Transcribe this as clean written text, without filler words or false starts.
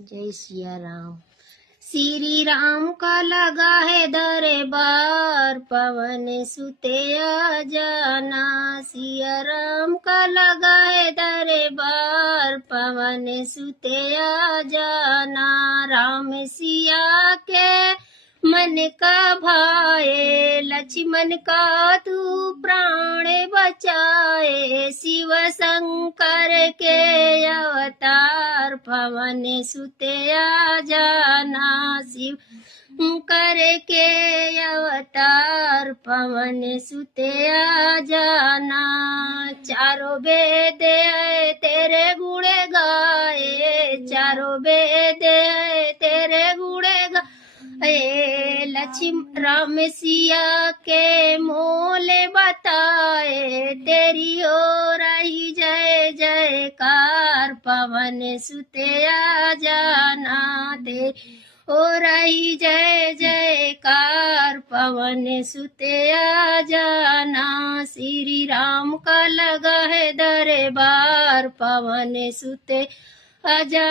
जय सिया राम। श्री राम का लगा है दरबार, पवन सुते आ जाना। सिया राम का लगा है दरबार, पवन सुते आ जाना। राम सिया के मन का भाए, लक्ष्मण का तू प्राण बचाए। शिव शंकर के अवतार, पवन सुते आ जाना। शिव शंकर के अवतार, पवन सुते आ जाना। चारों वेद तेरे गुण गाए, चारों वेद तेरे गुण गाए। लक्ष्मण राम सिया के मोले बताए, तेरी ओर ही जय जयकार। पवन सुते आ जाना, तेरी ओर ही जय जयकार। पवन सुते आ जाना। श्री राम का लगा है दरबार, पवन सुते आ जाना।